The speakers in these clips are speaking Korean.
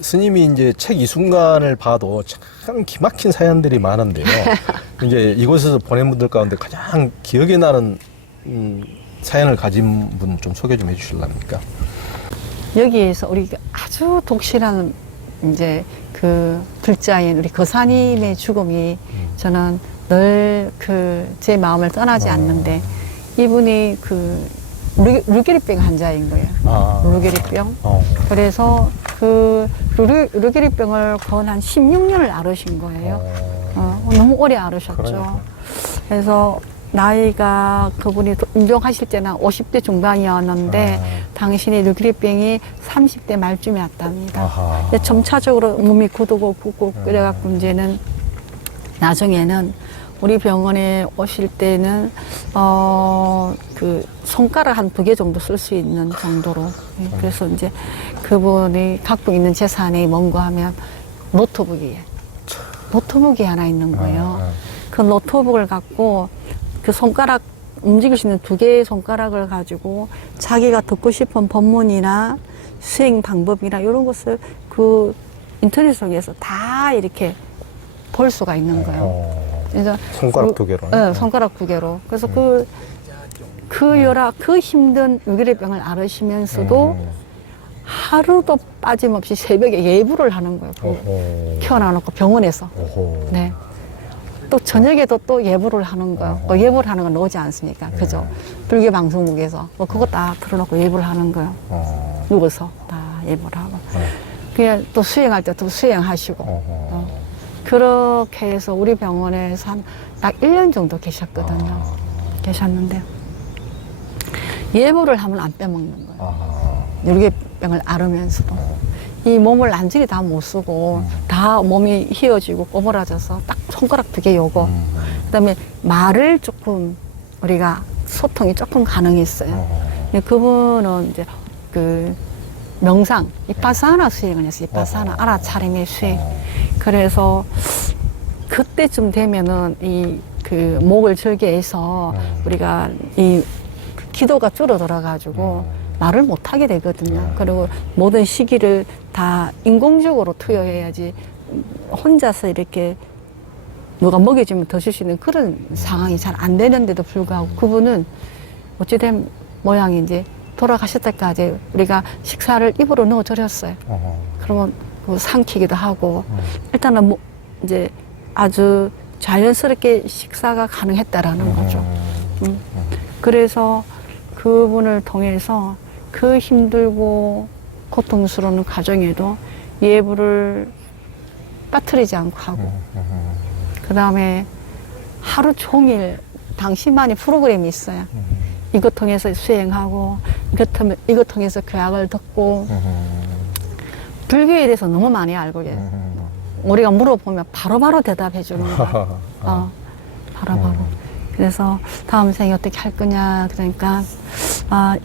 스님이 이제 책 이 순간을 봐도 참 기막힌 사연들이 많은데요. 이제 이곳에서 보낸 분들 가운데 가장 기억에 나는 사연을 가진 분 좀 소개 좀 해주실랍니까? 여기에서 우리 아주 독실한 이제 그 불자인 우리 거사님의 죽음이 저는 늘 그 제 마음을 떠나지 않는데 이분이 그 루게리병 환자인 거예요. 루게리병. 그래서 그 루게리병을 거의 한 16년을 앓으신 거예요. 너무 오래 앓으셨죠. 그러니까. 그래서 나이가 그분이 임종하실 때는 50대 중반이었는데 당신이 루게리병이 30대 말쯤에 왔답니다. 근데 점차적으로 몸이 굳고 그래갖고 이제는 나중에는 우리 병원에 오실 때는 그 손가락 한 2개 정도 쓸 수 있는 정도로. 그래서 이제 그분이 갖고 있는 재산이 뭔가 하면 노트북이에요. 노트북이 하나 있는 거예요. 그 노트북을 갖고 그 손가락 움직일 수 있는 2개의 손가락을 가지고 자기가 듣고 싶은 법문이나 수행 방법이나 이런 것을 그 인터넷 속에서 다 이렇게 볼 수가 있는 거예요. 그래서 손가락 2개로. 네, 손가락 2개로. 그래서 그 힘든 루게리병을 앓으시면서도 하루도 빠짐없이 새벽에 예불을 하는 거예요. 켜놔놓고 병원에서. 네. 또 저녁에도 또 예불을 하는 거예요. 또 예불 하는 건 나오지 않습니까? 그죠? 불교 방송국에서. 그거 딱 틀어놓고 예불 하는 거예요. 누워서 다 예불하고. 그냥 또 수행할 때 또 수행하시고. 그렇게 해서 우리 병원에서 딱 1년 정도 계셨거든요. 계셨는데 예불을 하면 안 빼먹는 거예요. 유리병을 앓으면서도 이 몸을 완전히 다 못 쓰고 다 몸이 휘어지고 꼬부라져서 딱 손가락 2개 요거. 그다음에 말을 조금 우리가 소통이 조금 가능했어요. 근데 그분은 이제 그 명상, 이파사나 수행을 했어요. 이파사나 알아차림의 수행. 그래서 그때쯤 되면은 이 그 목을 절개해서 우리가 이 기도가 줄어들어가지고 말을 못하게 되거든요. 그리고 모든 시기를 다 인공적으로 투여해야지 혼자서 이렇게 누가 먹여주면 드실 수 있는 그런 상황이 잘 안 되는데도 불구하고 그분은 어찌된 모양이 이제 돌아가실 때까지 우리가 식사를 입으로 넣어드렸어요. 그러면 그 삼키기도 하고 일단은 뭐 이제 아주 자연스럽게 식사가 가능했다라는 거죠. 그래서 그분을 통해서 그 힘들고 고통스러운 과정에도 예불을 빠뜨리지 않고 하고 그 다음에 하루 종일 당신만의 프로그램이 있어요. 이것 통해서 수행하고 이것 통해서 교학을 듣고 불교에 대해서 너무 많이 알고 계세요. 우리가 물어보면 바로바로 대답해 주는 거예요. 바로바로. 그래서 다음 생에 어떻게 할 거냐 그러니까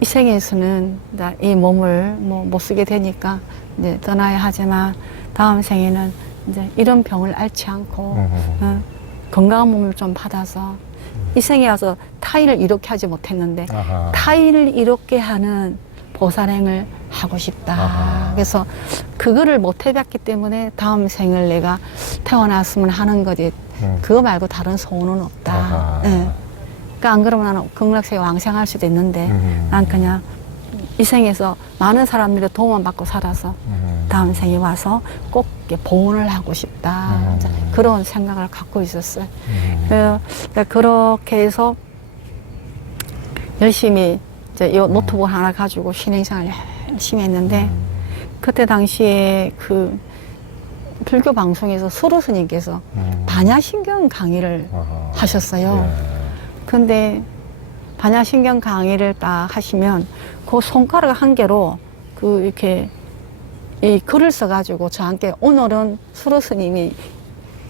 이 생에서는 이 몸을 뭐 못 쓰게 되니까 이제 떠나야 하지만 다음 생에는 이제 이런 병을 앓지 않고 건강한 몸을 좀 받아서 이 생에 와서 타인을 이롭게 하지 못했는데 타인을 이롭게 하는 보살행을 하고 싶다. 그래서 그거를 못 해봤기 때문에 다음 생을 내가 태어났으면 하는 거지 그거 말고 다른 소원은 없다. 네. 그러니까 안 그러면 나는 극락세계 왕생할 수도 있는데 난 그냥 이 생에서 많은 사람들의 도움을 받고 살아서 다음 생에 와서 꼭 보온을 하고 싶다. 그런 생각을 갖고 있었어요. 그렇게 해서 열심히 이제 이 노트북 하나 가지고 신행생활을 열심히 했는데 그때 당시에 그 불교 방송에서 수로 스님께서 반야신경 강의를 하셨어요. 근데 반야신경 강의를 딱 하시면 그 손가락 한 개로 그 이렇게 이 글을 써가지고 저한테 오늘은 수로 스님이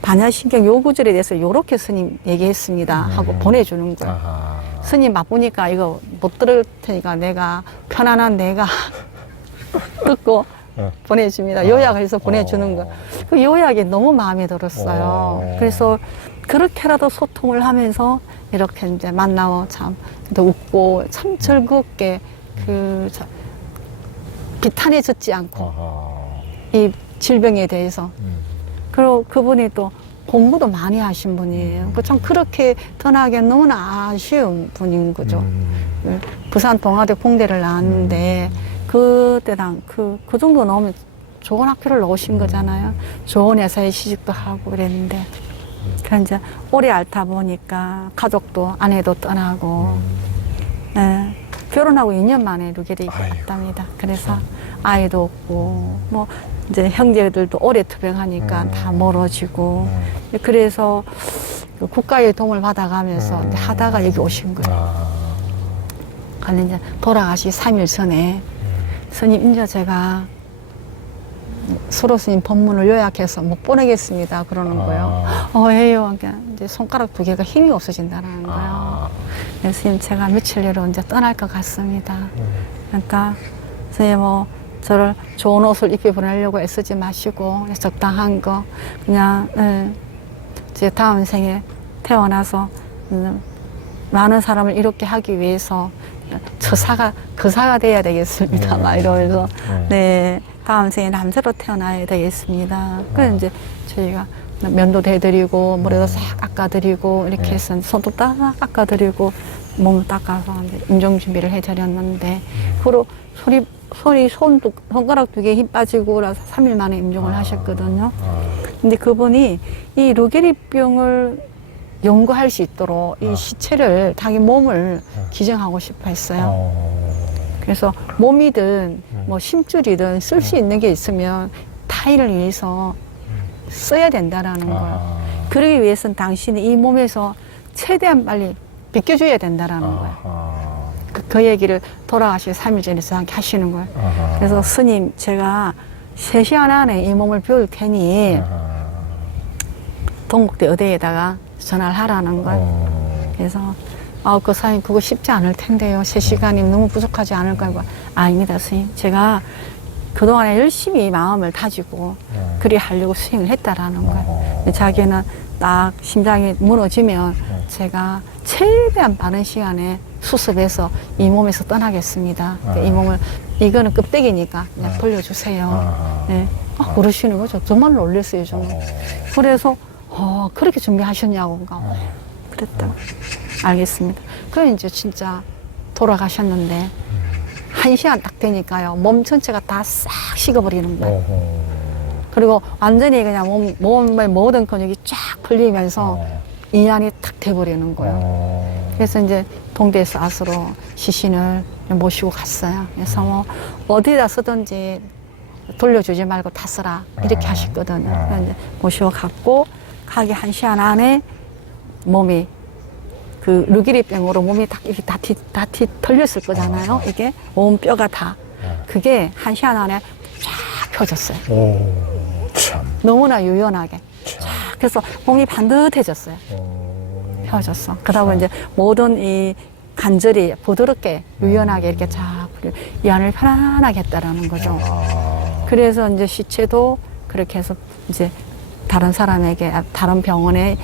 반야신경 요 구절에 대해서 요렇게 스님 얘기했습니다 하고 보내주는 거예요. 스님 바쁘니까 이거 못 들을 테니까 내가 편안한 내가 듣고 보내줍니다. 요약을 해서 보내주는 거. 그 요약이 너무 마음에 들었어요. 그래서 그렇게라도 소통을 하면서 이렇게 이제 만나고 참 웃고 참 즐겁게 그 비탄해졌지 않고 이 질병에 대해서. 그리고 그분이 또 공부도 많이 하신 분이에요. 참 그렇게 떠나기 너무나 아쉬운 분인 거죠. 부산 동아대 공대를 나왔는데 그때랑 그 정도 나오면 좋은 학교를 나오신 거잖아요. 좋은 회사에 취직도 하고 그랬는데. 그래 이제 오래 앓다 보니까 가족도 아내도 떠나고 예, 결혼하고 2년 만에 루게릭이 왔답니다. 그래서 아이도 없고 뭐 이제 형제들도 오래 투병하니까 다 멀어지고 그래서 그 국가의 도움을 받아가면서 이제 하다가 여기 오신 거예요. 근데 이제 돌아가시 3일 전에 스님 이제 제가 서로 스님 법문을 요약해서 못 보내겠습니다. 그러는 거예요. 왜요? 그러니까 이제 손가락 2개가 힘이 없어진다는 거예요. 그래서 스님 제가 며칠 내로 이제 떠날 것 같습니다. 그러니까 스님 뭐 저를 좋은 옷을 입혀 보내려고 애쓰지 마시고 적당한 거 그냥 제 다음 생에 태어나서 많은 사람을 이롭게 하기 위해서 거사가 돼야 되겠습니다. 막 이러면서 네 다음 생에 남자로 태어나야 되겠습니다. 그래서 이제 저희가 면도 대드리고 머리도 싹 깎아드리고 이렇게 해서 손도 딱 깎아드리고 몸을 닦아서 이제 임종 준비를 해드렸는데 그리고 손가락 2개 힘 빠지고 그래서 3일 만에 임종을 하셨거든요. 근데 그분이 이 루게릭병을 연구할 수 있도록 이 시체를 자기 몸을 기증하고 싶어 했어요. 그래서 몸이든 뭐 심줄이든 쓸 수 있는 게 있으면 타인을 위해서 써야 된다라는 거예요. 그러기 위해서는 당신이 이 몸에서 최대한 빨리 비껴줘야 된다라는 거예요. 그 얘기를 돌아가시기 3일 전에 저한테 하시는 거예요. 그래서 스님 제가 3시간 안에 이 몸을 비울 테니 동국대 의대에다가 전화를 하라는 거예요. 그래서 그 사장님 그거 쉽지 않을 텐데요. 3시간이면 너무 부족하지 않을까요? 아닙니다 스님. 제가 그동안에 열심히 마음을 다지고 그리 하려고 수행을 했다라는 거예요. 자기는 딱 심장이 무너지면 제가 최대한 빠른 시간에 수습해서 이 몸에서 떠나겠습니다. 이 몸을 이거는 껍데기니까 그냥 돌려주세요. 네. 그러시는 거죠. 정말 놀랐어요 저는. 그래서 그렇게 준비하셨냐고 그랬다. 알겠습니다. 그래 이제 진짜 돌아가셨는데 1시간 딱 되니까요 몸 전체가 다 싹 식어버리는 거예요. 그리고 완전히 그냥 몸의 모든 근육이 쫙 풀리면서 이완이 탁 돼버리는 거예요. 그래서 이제 동대에서 아스로 시신을 모시고 갔어요. 그래서 뭐 어디다 쓰든지 돌려주지 말고 다 쓰라 이렇게 하셨거든요. 그래서 이제 모시고 갔고 가기 1시간 안에 몸이 그 루게릭병으로 몸이 다 이렇게 다 털렸을 거잖아요. 이게 온 뼈가 다 그게 1시간 안에 쫙 펴졌어요. 참. 너무나 유연하게. 쫙 그래서 몸이 반듯해졌어요. 펴졌어. 그러다 보니 이제 모든 이 관절이 부드럽게 유연하게 이렇게 쫙 이 안을 편안하게 했다라는 거죠. 그래서 이제 시체도 그렇게 해서 이제 다른 사람에게 다른 병원에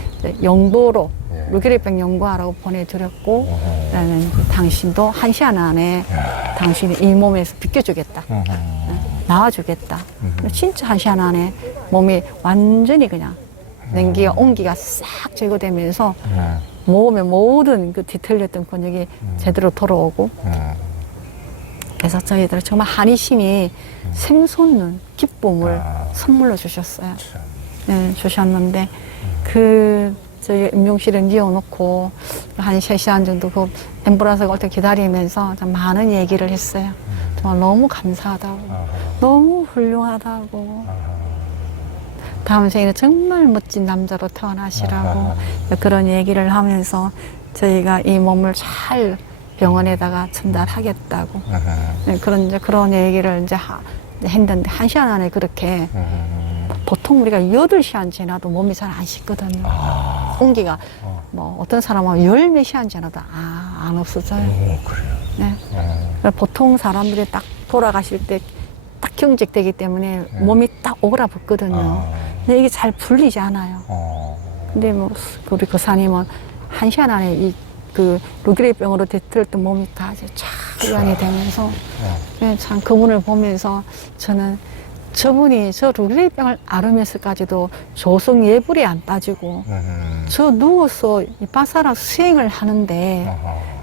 연구로 루게릭병 연구하라고 보내드렸고 그다음에 당신도 1시간 안에 당신이 이 몸에서 비껴주겠다. 나와주겠다. 진짜 1시간 안에 몸이 완전히 그냥 냉기가 온기가 싹 제거되면서 몸의 모든 그 뒤틀렸던 근육이 제대로 돌아오고 그래서 저희들 정말 한의심이 샘솟는 기쁨을 선물로 주셨어요. 네, 주셨는데 저희 임종실에 뉘어놓고 한 3시간 정도 그 앰뷸런스가 올 때 기다리면서 좀 많은 얘기를 했어요. 정말 너무 감사하다고, 너무 훌륭하다고. 다음 생에는 정말 멋진 남자로 태어나시라고 그런 얘기를 하면서 저희가 이 몸을 잘 병원에다가 전달하겠다고 네, 그런 얘기를 이제 했는데 1시간 안에 그렇게 보통 우리가 8시간 지나도 몸이 잘 안 식거든요. 온기가 뭐 어떤 사람은 10몇 시간 지나도 안 없어져요. 그래요. 네. 보통 사람들이 딱 돌아가실 때 딱 경직되기 때문에 몸이 딱 오그라붙거든요. 근데 이게 잘 풀리지 않아요. 근데 뭐 우리 교사님은 1시간 안에 그 루게릭병으로 뒤틀었던 몸이 다 이제 쫙 이완이 되면서 참 그분을 보면서 저는 저분이 저 루게릭병을 앓으면서까지도 조성 예불이 안 빠지고 저 누워서 이 바사라 수행을 하는데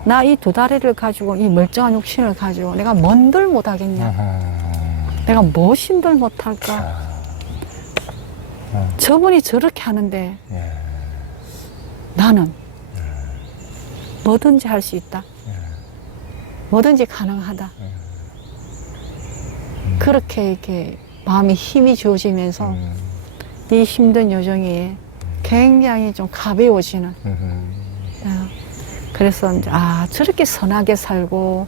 나 이 두 다리를 가지고 이 멀쩡한 육신을 가지고 내가 뭔들 못하겠냐, 내가 무엇인들 못할까. 저분이 저렇게 하는데 나는 뭐든지 할 수 있다, 뭐든지 가능하다. 그렇게 이렇게 마음이 힘이 주어지면서 이 힘든 여정이 굉장히 좀 가벼워지는. 그래서 이제 저렇게 선하게 살고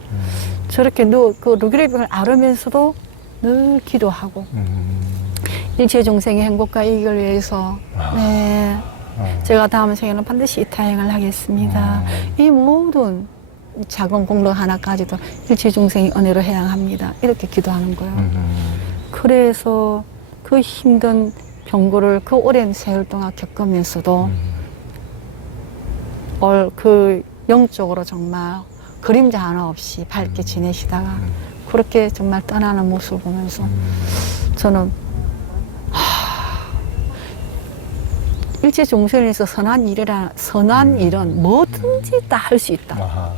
저렇게 그 루게릭병을 앓으면서도 늘 기도하고 일체 종생의 행복과 이익을 위해서 네, 제가 다음 생에는 반드시 이 타행을 하겠습니다. 이 모든 작은 공로 하나까지도 일체 중생이 은혜로 해양합니다. 이렇게 기도하는 거예요. 그래서 그 힘든 병고를 그 오랜 세월 동안 겪으면서도 그 영적으로 정말 그림자 하나 없이 밝게 지내시다가 그렇게 정말 떠나는 모습을 보면서 저는 일체 종생에서 선한 일은 뭐든지 다 할 수 있다.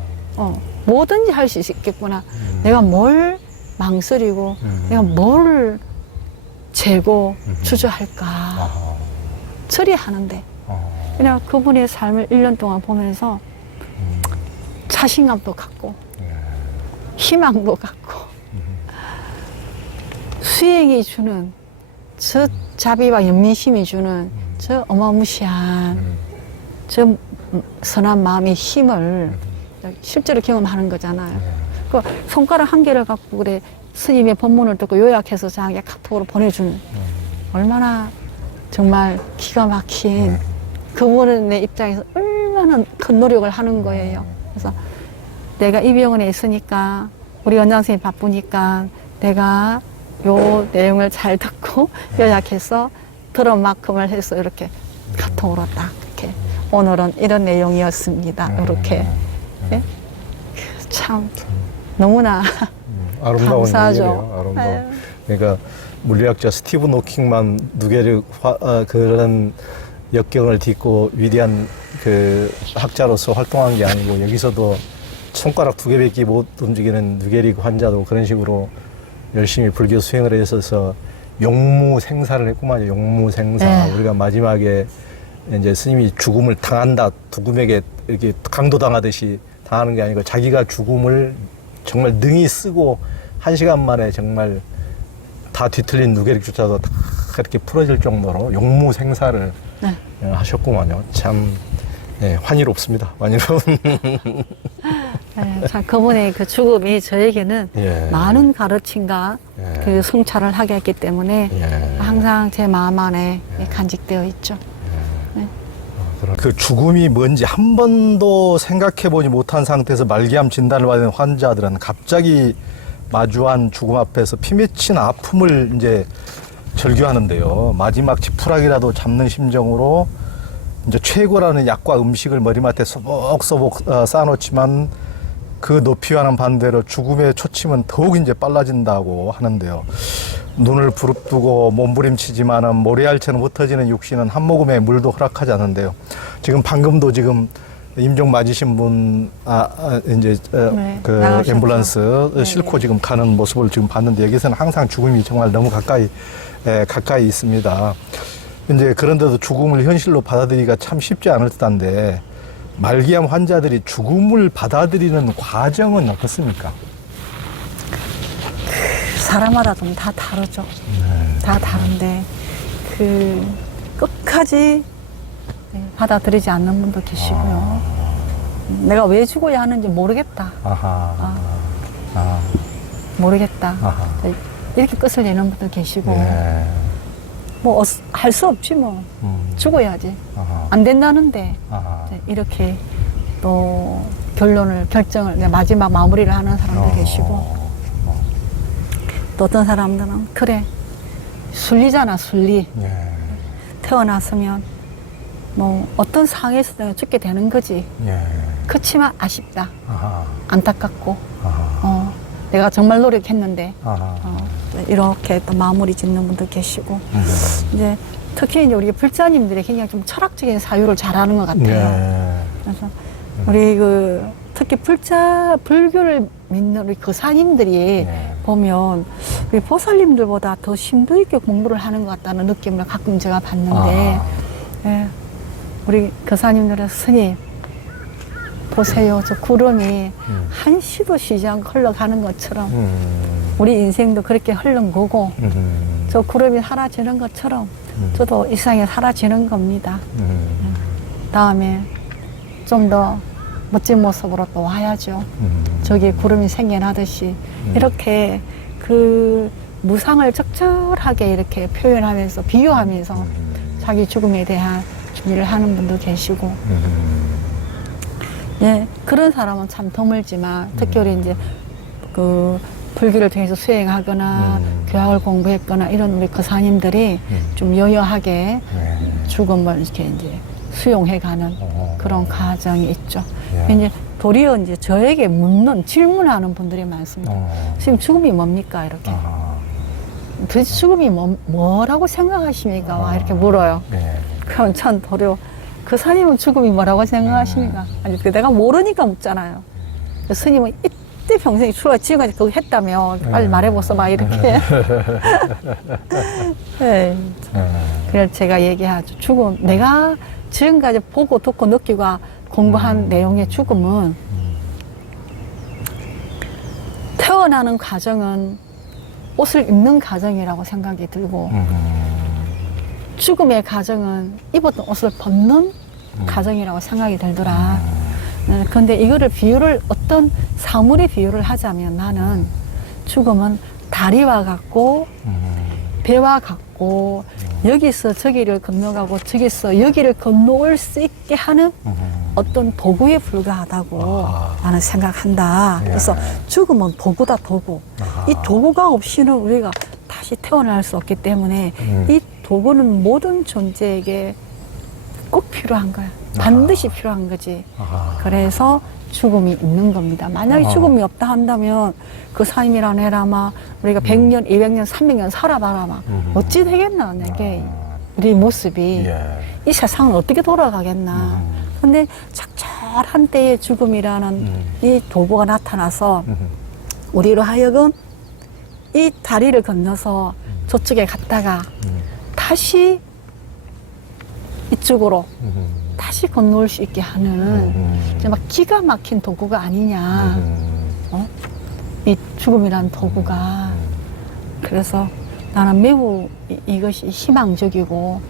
뭐든지 할 수 있겠구나. 내가 뭘 망설이고 내가 뭘 재고 주저할까. 처리하는데 그냥 그분의 삶을 1년 동안 보면서 자신감도 갖고 희망도 갖고 수행이 주는 저 자비와 연민심이 주는 저 어마무시한 저 선한 마음의 힘을 실제로 경험하는 거잖아요. 그 손가락 한 개를 갖고 그래 스님의 법문을 듣고 요약해서 자기가 카톡으로 보내주는 얼마나 정말 기가 막힌 그분의 입장에서 얼마나 큰 노력을 하는 거예요. 그래서 내가 이 병원에 있으니까 우리 원장 선생님 바쁘니까 내가 요 내용을 잘 듣고 요약해서 들은 만큼을 해서 이렇게 카톡으로 딱 이렇게 오늘은 이런 내용이었습니다. 이렇게 예? 참 너무나 아름다운 감사하죠. 얘기예요. 아름다운. 그러니까 물리학자 스티븐 호킹만 누게릭 그런 역경을 딛고 위대한 그 학자로서 활동한 게 아니고 여기서도 손가락 2개밖에 못 움직이는 누게릭 환자도 그런 식으로 열심히 불교 수행을 했어서 용무생사를 했구만요. 용무생사. 네. 우리가 마지막에 이제 스님이 죽음을 당한다. 죽음에게 이렇게 강도당하듯이 당하는 게 아니고 자기가 죽음을 정말 능히 쓰고 1시간 만에 정말 다 뒤틀린 누게릭조차도 다 이렇게 풀어질 정도로 용무생사를 네. 하셨구만요. 참 환희롭습니다. 환희로운. 네, 참 그분의 그 죽음이 저에게는 예. 많은 가르침과 예. 그 성찰을 하게 했기 때문에 예. 항상 제 마음 안에 간직되어 있죠. 그 죽음이 뭔지 한 번도 생각해보지 못한 상태에서 말기암 진단을 받은 환자들은 갑자기 마주한 죽음 앞에서 피 맺힌 아픔을 이제 절규하는데요. 마지막 지푸라기라도 잡는 심정으로 이제 최고라는 약과 음식을 머리맡에 소복소복 쌓아놓지만 그 높이와는 반대로 죽음의 초침은 더욱 이제 빨라진다고 하는데요. 눈을 부릅뜨고 몸부림치지만은 모래알처럼 흩어지는 육신은 한 모금의 물도 허락하지 않는데요. 지금 방금도 지금 임종 맞으신 분, 이제, 네, 그 나가셨죠. 앰뷸런스 싣고 지금 가는 모습을 지금 봤는데 여기서는 항상 죽음이 정말 너무 가까이 있습니다. 이제 그런데도 죽음을 현실로 받아들이기가 참 쉽지 않을 듯한데 말기암 환자들이 죽음을 받아들이는 과정은 어떻습니까? 사람마다 좀 다 다르죠. 다 다른데 그 끝까지 받아들이지 않는 분도 계시고요. 내가 왜 죽어야 하는지 모르겠다. 모르겠다. 이렇게 끝을 내는 분도 계시고 예. 뭐 할 수 없지 뭐. 죽어야지. 안 된다는데 이렇게 또 결정을 마지막 마무리를 하는 사람도 계시고 또 어떤 사람들은 그래 순리잖아 순리. 예. 태어났으면 뭐 어떤 상황에서 내가 죽게 되는 거지. 예. 그렇지만 아쉽다. 안타깝고 내가 정말 노력했는데 아하. 이렇게 또 마무리 짓는 분도 계시고 이제 특히 이제 우리 불자님들이 굉장히 좀 철학적인 사유를 잘하는 것 같아요. 네. 그래서 우리 그 특히 불교를 믿는 우리 거사님들이 네. 보면 우리 보살님들보다 더 심도 있게 공부를 하는 것 같다는 느낌을 가끔 제가 받는데 예, 우리 거사님들은 스님 보세요. 저 구름이 한시도 쉬지 않고 흘러가는 것처럼 우리 인생도 그렇게 흐른 거고 저 구름이 사라지는 것처럼 저도 이 세상에 사라지는 겁니다. 다음에 좀 더 멋진 모습으로 또 와야죠. 저기 구름이 생겨나듯이 이렇게 그 무상을 적절하게 이렇게 표현하면서 비유하면서 자기 죽음에 대한 준비를 하는 분도 계시고 예, 그런 사람은 참 드물지만 특히 우리 이제 그 불교를 통해서 수행하거나 교학을 공부했거나 이런 우리 거사님들이 좀 여여하게 죽음을 이렇게 이제 수용해가는 그런 과정이 있죠. 예. 이제 도리어 이제 저에게 질문하는 분들이 많습니다. 지금 죽음이 뭡니까? 이렇게. 도대체 죽음이 뭐라고 생각하십니까? 와, 이렇게 물어요. 네. 그럼 전 도리어 거사님은 죽음이 뭐라고 생각하십니까? 아니, 내가 모르니까 묻잖아요. 스님은 이때 평생에 출가 지금까지 그거 했다며 빨리 말해보소 막 이렇게. 네. 그래서 제가 얘기하죠. 죽음, 내가 지금까지 보고 듣고 느끼고 공부한 내용의 죽음은 태어나는 과정은 옷을 입는 과정이라고 생각이 들고 죽음의 과정은 입었던 옷을 벗는 과정이라고 생각이 들더라. 근데 이거를 어떤 사물의 비유를 하자면 나는 죽음은 다리와 같고 배와 같고 여기서 저기를 건너가고 저기서 여기를 건너올 수 있게 하는 어떤 도구에 불과하다고 나는 생각한다. 그래서 죽음은 도구다, 도구. 이 도구가 없이는 우리가 다시 태어날 수 없기 때문에 이 도구는 모든 존재에게 꼭 필요한 거야. 반드시 필요한 거지. 그래서 죽음이 있는 겁니다. 만약에 죽음이 없다 한다면 그 삶이란 해라마 우리가 100년, 200년, 300년 살아봐라마 어찌 되겠나 내게 우리 모습이 이 세상은 어떻게 돌아가겠나. 근데 적절한 때의 죽음이라는 이 도구가 나타나서 우리로 하여금 이 다리를 건너서 저쪽에 갔다가 다시 이쪽으로 다시 건너올 수 있게 하는 막 기가 막힌 도구가 아니냐. 이 죽음이란 도구가. 그래서 나는 매우 이것이 희망적이고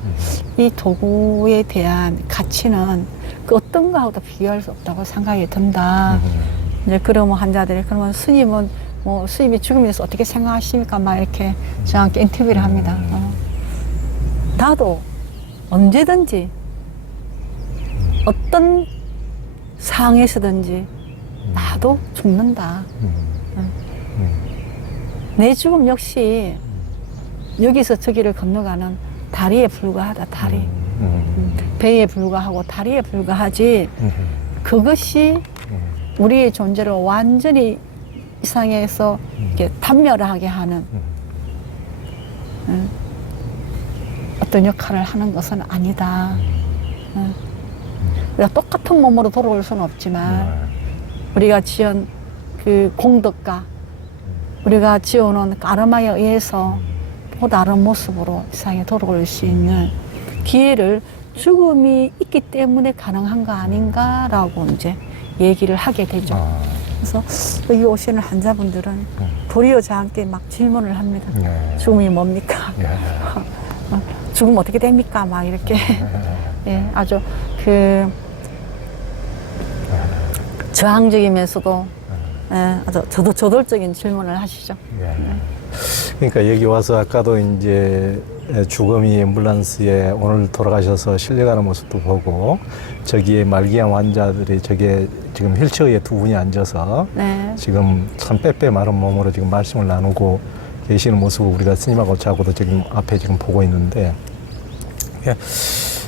이 도구에 대한 가치는 그 어떤 거하고도 비교할 수 없다고 생각이 든다. 이제 그러면 환자들이 그러면 스님은 뭐 스님이 죽음에 대해서 어떻게 생각하십니까? 막 이렇게 저한테 인터뷰를 합니다. 나도 언제든지 어떤 상황에서든지 나도 죽는다. 내 죽음 역시 여기서 저기를 건너가는 다리에 불과하다. 다리. 배에 불과하고 다리에 불과하지. 그것이 우리의 존재를 완전히 이상에서 이렇게 단멸하게 하는 어떤 역할을 하는 것은 아니다. 우리가 똑같은 몸으로 돌아올 수는 없지만 우리가 지은 그 공덕과 우리가 지어놓은 까르마에 의해서 또 다른 모습으로 세상에 돌아올 수 있는 기회를 죽음이 있기 때문에 가능한 거 아닌가라고 이제 얘기를 하게 되죠. 그래서 여기 오시는 환자분들은 도리어 저한테 막 질문을 합니다. 죽음이 뭡니까? 죽음 어떻게 됩니까? 막 이렇게 예, 아주 그 저항적이면서도 예, 아주 저돌적인 질문을 하시죠. 그러니까 여기 와서 아까도 이제 죽음이 앰뷸런스에 오늘 돌아가셔서 실려가는 모습도 보고 저기에 말기암 환자들이 저기에 지금 휠체어에 두 분이 앉아서 네. 지금 참 빼빼 마른 몸으로 지금 말씀을 나누고 계시는 모습을 우리가 스님하고 저하고도 지금 앞에 지금 보고 있는데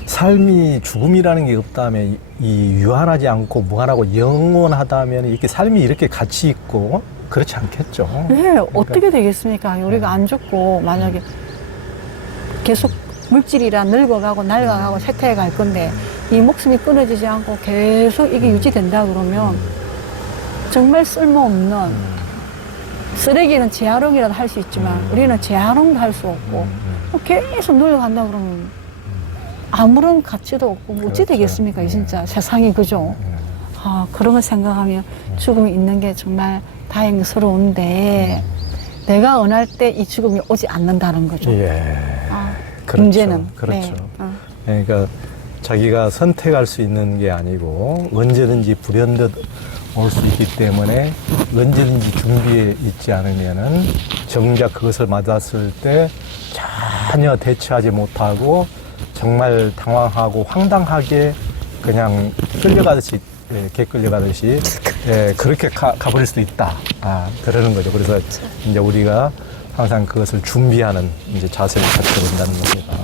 삶이 죽음이라는 게 없다면 이 유한하지 않고 무한하고 영원하다면 이렇게 삶이 이렇게 가치 있고 그렇지 않겠죠. 네, 어떻게 되겠습니까? 우리가 안 죽고 만약에 계속 물질이라 늙어가고 낡아가고 쇠퇴해 갈 건데 이 목숨이 끊어지지 않고 계속 이게 유지된다 그러면 정말 쓸모없는 쓰레기는 재활용이라도 할 수 있지만 우리는 재활용도 할 수 없고 계속 늙어간다 그러면 아무런 가치도 없고 뭐 어찌 그렇죠. 되겠습니까? 이 진짜 세상이 그죠? 아, 그런 걸 생각하면 죽음이 있는 게 정말 다행스러운데 내가 원할 때 이 죽음이 오지 않는다는 거죠. 예. 아, 그렇죠. 문제는. 그렇죠. 네. 그러니까 자기가 선택할 수 있는 게 아니고 언제든지 불현듯 올 수 있기 때문에 언제든지 준비해 있지 않으면은 정작 그것을 맞았을 때 전혀 대처하지 못하고 정말 당황하고 황당하게 그냥 끌려가듯이 개 끌려가듯이 그렇게 가버릴 수도 있다. 그러는 거죠. 그래서 이제 우리가 항상 그것을 준비하는 이제 자세를 갖춰야 된다는 겁니다.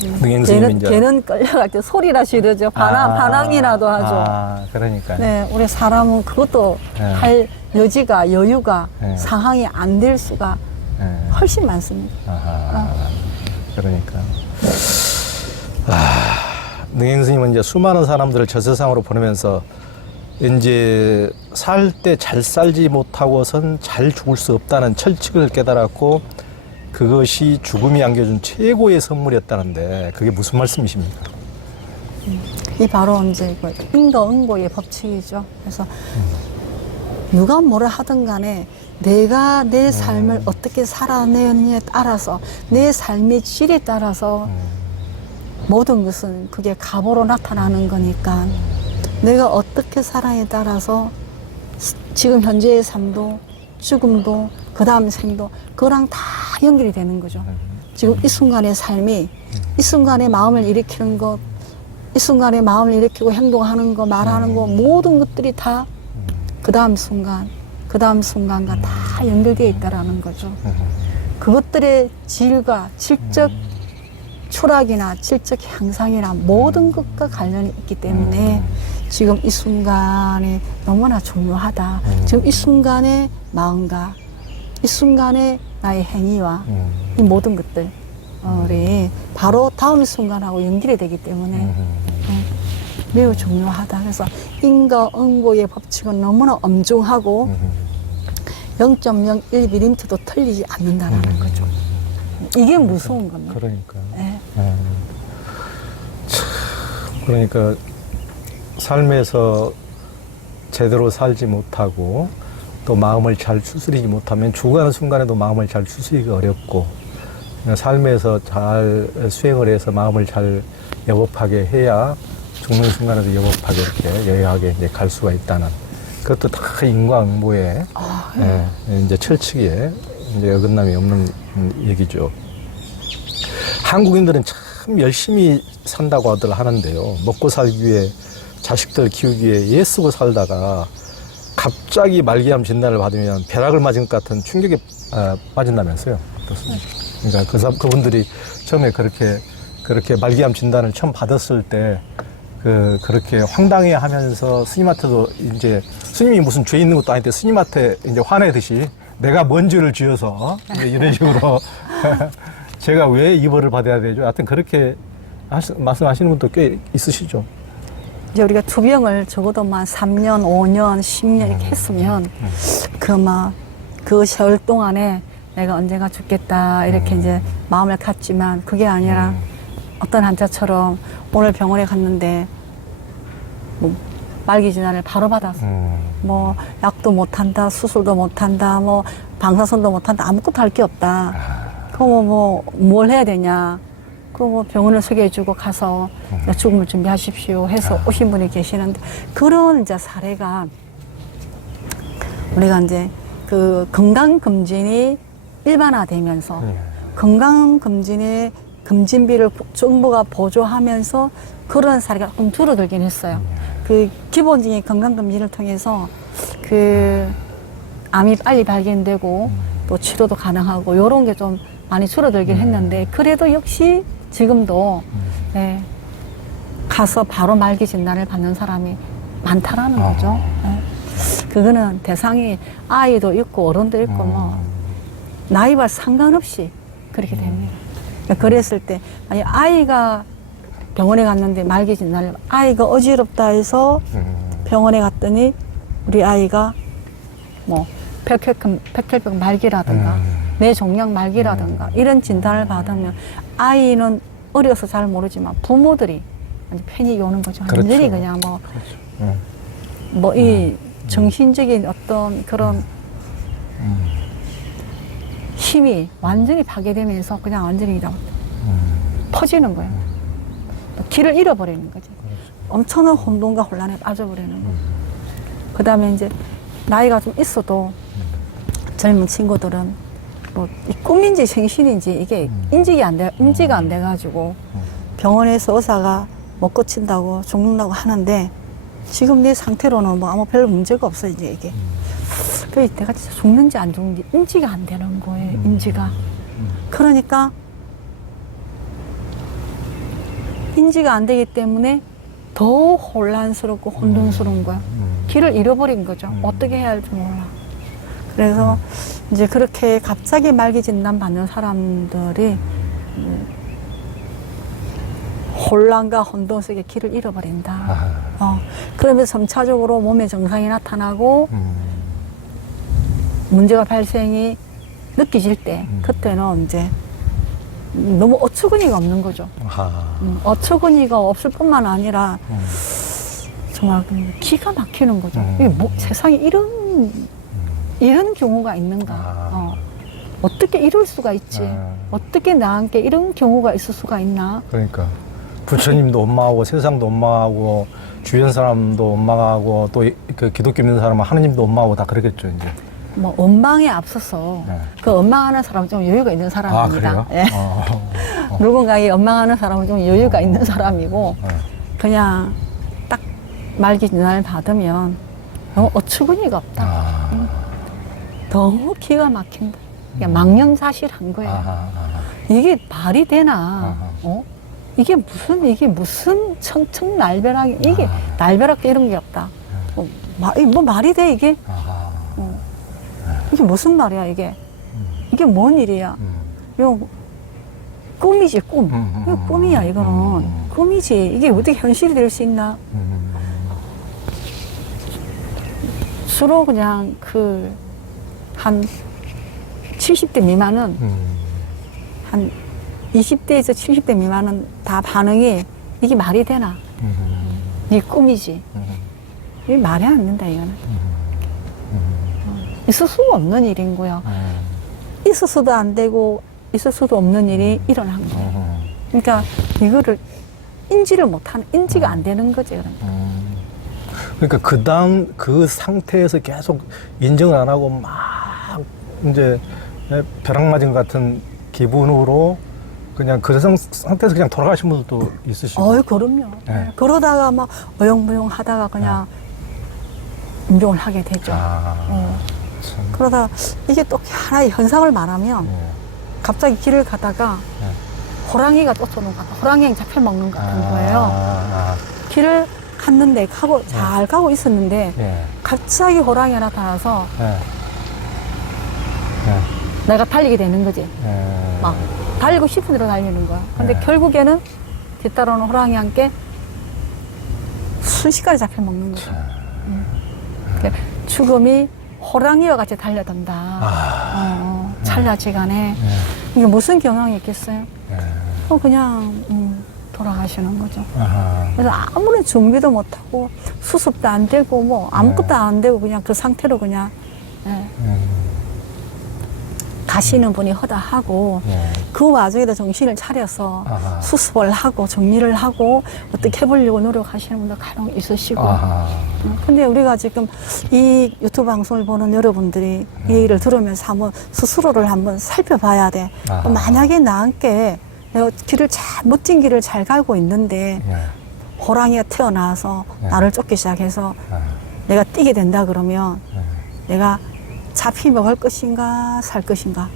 능행스님이 이제 걔는 끌려갈 때 소리라 지르죠. 반항이라도 하죠. 그러니까. 네, 우리 사람은 그것도 할 여지가, 여유가, 상황이 안 될 수가 훨씬 많습니다. 그러니까. 능행스님은 이제 수많은 사람들을 저 세상으로 보내면서 이제 살 때 잘 살지 못하고선 잘 죽을 수 없다는 철칙을 깨달았고 그것이 죽음이 안겨준 최고의 선물이었다는데 그게 무슨 말씀이십니까? 이 바로 이제 인과응보의 법칙이죠. 그래서 누가 뭐를 하든 간에 내가 내 삶을 어떻게 살아내느냐에 따라서 내 삶의 질에 따라서 모든 것은 그게 값으로 나타나는 거니까 내가 어떻게 살아에 따라서 지금 현재의 삶도 죽음도 그 다음 생도 그거랑 다 연결이 되는 거죠. 지금 이 순간의 삶이 이 순간에 마음을 일으키는 것, 이 순간에 마음을 일으키고 행동하는 거, 말하는 거 모든 것들이 다 그 다음 순간, 그 다음 순간과 다 연결되어 있다라는 거죠. 그것들의 질과 질적 추락이나 질적 향상이나 모든 것과 관련이 있기 때문에 지금 이 순간이 너무나 중요하다. 지금 이 순간의 마음과 이 순간의 나의 행위와 이 모든 것들이 바로 다음 순간하고 연결이 되기 때문에 매우 중요하다. 그래서 인과응보의 법칙은 너무나 엄중하고 0.01mm도 틀리지 않는다라는 거죠. 이게 무서운 겁니다. 그러니까. 네. 그러니까 삶에서 제대로 살지 못하고 또 마음을 잘 추스리지 못하면 죽어가는 순간에도 마음을 잘 추스리기 어렵고 삶에서 잘 수행을 해서 마음을 잘 여법하게 해야 죽는 순간에도 여법하게 이렇게 여유하게 이제 갈 수가 있다는 그것도 다 인과응보의 이제 철칙에 이제 어긋남이 없는 얘기죠. 한국인들은 참 열심히 산다고 하는데요. 먹고 살기 위해 자식들 키우기 위해 애쓰고 살다가 갑자기 말기암 진단을 받으면 벼락을 맞은 것 같은 충격에 빠진다면서요. 어떻습니까? 그러니까 그분들이 처음에 그렇게 말기암 진단을 처음 받았을 때 그렇게 황당해 하면서 스님한테도 이제 스님이 무슨 죄 있는 것도 아닌데 스님한테 이제 화내듯이 내가 뭔 죄를 지어서 이런 식으로 제가 왜 이 벌을 받아야 되죠? 하여튼 그렇게 말씀하시는 분도 꽤 있으시죠. 이제 우리가 투병을 적어도 3년, 5년, 10년 이렇게 했으면 그 세월 동안에 내가 언젠가 죽겠다 이렇게 이제 마음을 갖지만 그게 아니라 어떤 환자처럼 오늘 병원에 갔는데 뭐 말기 진단을 바로 받아서 뭐 약도 못 한다, 수술도 못 한다, 뭐 방사선도 못 한다, 아무것도 할 게 없다. 그럼 뭘 해야 되냐? 뭐 병원을 소개해주고 가서 죽음을 준비하십시오 해서 오신 분이 계시는데 그런 이제 사례가 우리가 이제 그 건강검진이 일반화되면서 건강검진의 검진비를 정부가 보조하면서 그런 사례가 좀 줄어들긴 했어요. 그 기본적인 건강검진을 통해서 그 암이 빨리 발견되고 또 치료도 가능하고 이런 게 좀 많이 줄어들긴 했는데 그래도 역시 지금도 가서 바로 말기 진단을 받는 사람이 많다라는 거죠. 그거는 대상이 아이도 있고 어른도 있고 뭐 나이와 상관없이 그렇게 됩니다. 그러니까 그랬을 때 만약 아이가 병원에 갔는데 말기 진단을 아이가 어지럽다 해서 병원에 갔더니 우리 아이가 뭐 백혈병 말기라든가 뇌종양 말기라든가 이런 진단을 받으면 아이는 어려서 잘 모르지만 부모들이 완전 팬이 오는 거죠. 그렇죠. 완전히 그냥 뭐 이 정신적인 어떤 그런 힘이 완전히 파괴되면서 그냥 완전히 퍼지는 거예요. 길을 잃어버리는 거지. 엄청난 혼돈과 혼란에 빠져버리는 거예요. 그 다음에 이제 나이가 좀 있어도 젊은 친구들은 뭐 이 꿈인지 생신인지 이게 인지가 안 돼가지고 병원에서 의사가 못 고친다고 죽는다고 하는데 지금 내 상태로는 뭐 아무 별 문제가 없어 이제 이게. 그래서 내가 진짜 죽는지 안 죽는지 인지가 안 되는 거예요. 인지가. 그러니까 인지가 안 되기 때문에 더 혼란스럽고 혼돈스러운 거야. 길을 잃어버린 거죠. 어떻게 해야 할지 몰라. 그래서 이제 그렇게 갑자기 말기 진단 받는 사람들이 혼란과 혼돈 속에 길을 잃어버린다. 그러면서 점차적으로 몸에 증상이 나타나고 문제가 발생이 느껴질 때 그때는 이제 너무 어처구니가 없는 거죠. 어처구니가 없을 뿐만 아니라 정말 기가 막히는 거죠. 이게 뭐, 세상에 이런 경우가 있는가. 어떻게 이럴 수가 있지. 어떻게 나한테 이런 경우가 있을 수가 있나. 그러니까 부처님도 원망하고 세상도 원망하고 주변 사람도 원망하고 또 그 기독교 믿는 사람은 하느님도 원망하고 다 그러겠죠 이제. 뭐 원망에 앞서서 그 원망하는 사람은 좀 여유가 있는 사람입니다. 그래요? 예. 누군가에 원망하는 사람은 좀 여유가 있는 사람이고 그냥 딱 말기 진단을 받으면 너무 어처구니가 없다. 너무 기가 막힌다. 그냥 망념사실한 거예요. 이게 말이 되나? 이게 무슨 청청날벼락 이게 날벼락도 이런 게 없다. 뭐 말이 돼 이게? 이게 무슨 말이야 이게? 이게 뭔 일이야? 이거 꿈이지 꿈. 이거 꿈이야 이거는. 꿈이지. 이게 어떻게 현실이 될 수 있나? 주로 그냥 한 70대 미만은 한 20대에서 70대 미만은 다 반응이 이게 말이 되나? 이게 꿈이지. 이게 말이 안 된다 이거는. 있을 수 없는 일인 거야. 있어서도 안 되고 있을 수도 없는 일이 일어난 거야. 그러니까 이거를 인지가 안 되는 거지. 그러니까 그 다음 그 상태에서 계속 인정을 안 하고 막 이제 벼락 맞은 것 같은 기분으로 그냥 그 상태에서 그냥 돌아가신 분들도 있으시고. 그럼요. 네. 그러다가 막 어영부영 하다가 그냥 임종을 하게 되죠. 그러다 이게 또 하나의 현상을 말하면 갑자기 길을 가다가 호랑이가 쫓아오는 것 같아. 호랑이가 잡혀먹는 것 같은 거예요. 길을 갔는데 잘 가고 있었는데 갑자기 호랑이가 나타나서 내가 달리게 되는 거지. 막 달리고 싶은 대로 달리는 거야. 근데 결국에는 뒤따라오는 호랑이와 함께 순식간에 잡혀먹는 거죠. 그러니까 죽음이 호랑이와 같이 달려든다. 찰나지간에. 이게 무슨 경향이 있겠어요? 그냥 돌아가시는 거죠. 그래서 아무런 준비도 못하고 수습도 안 되고 뭐 아무것도 안 되고 그냥 그 상태로 그냥 가시는 분이 허다하고 그 와중에도 정신을 차려서 수습을 하고 정리를 하고 어떻게 해보려고 노력하시는 분도 간혹 있으시고. 근데 우리가 지금 이 유튜브 방송을 보는 여러분들이 이 얘기를 들으면서 한번 스스로를 한번 살펴봐야 돼. 만약에 나한테 내가 멋진 길을 잘 가고 있는데 호랑이가 태어나서 나를 쫓기 시작해서 내가 뛰게 된다 그러면 내가 잡히 먹을 것인가 살 것인가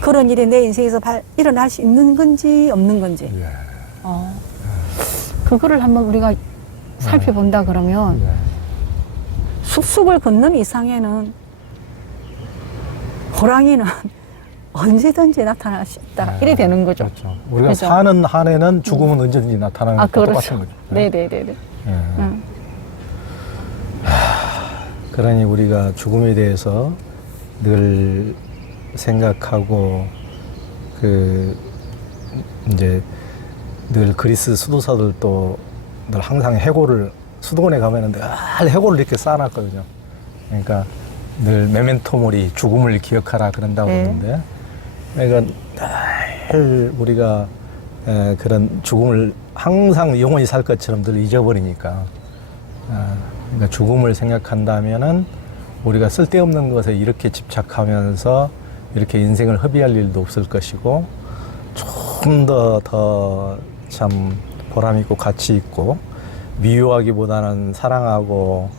그런 일이 내 인생에서 일어날 수 있는 건지 없는 건지 그거를 한번 우리가 살펴본다 그러면 숲을 걷는 이상에는 호랑이는 언제든지 나타날 수 있다. 이래 되는 거죠. 그렇죠. 우리가 그죠? 사는 한에는 죽음은 언제든지 나타나는 것과 그렇죠. 똑같은 거죠. 네네네네. 예. 그러니 우리가 죽음에 대해서 늘 생각하고 이제 늘 그리스 수도사들도 늘 항상 해골을 수도원에 가면은 늘 해골을 이렇게 쌓아놨거든요. 그러니까 늘 메멘토 모리 죽음을 기억하라 그런다고 네. 그러는데 그러니까 늘 우리가 그런 죽음을 항상 영원히 살 것처럼 늘 잊어버리니까 그러니까 죽음을 생각한다면은 우리가 쓸데없는 것에 이렇게 집착하면서 이렇게 인생을 허비할 일도 없을 것이고 좀 더 참 보람 있고 가치 있고 미워하기보다는 사랑하고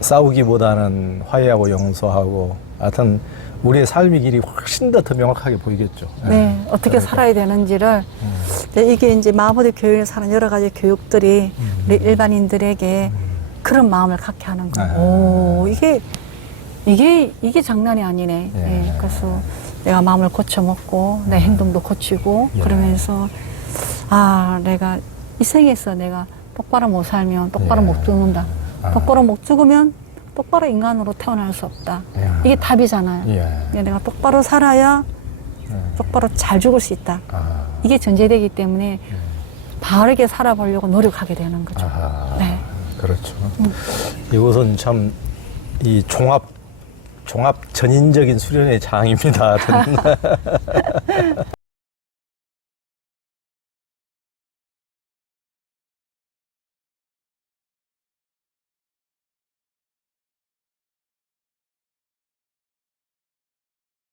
싸우기보다는 화해하고 용서하고 하여튼 우리의 삶의 길이 훨씬 더 명확하게 보이겠죠. 네, 어떻게 살아야 되는지를 이게 이제 마하보드 교회에 사는 여러 가지 교육들이 우리 일반인들에게 그런 마음을 갖게 하는 거예요. 오, 이게 장난이 아니네. 예. 예, 그래서 내가 마음을 고쳐먹고 내 행동도 고치고 예. 그러면서 내가 이 생에서 내가 똑바로 못 살면 똑바로 예. 못 죽는다. 똑바로 못 죽으면 똑바로 인간으로 태어날 수 없다. 예. 이게 답이잖아요. 예. 내가 똑바로 살아야 똑바로 잘 죽을 수 있다. 이게 전제되기 때문에 바르게 살아보려고 노력하게 되는 거죠. 네. 그렇죠. 이것은 참 이 종합 전인적인 수련의 장입니다.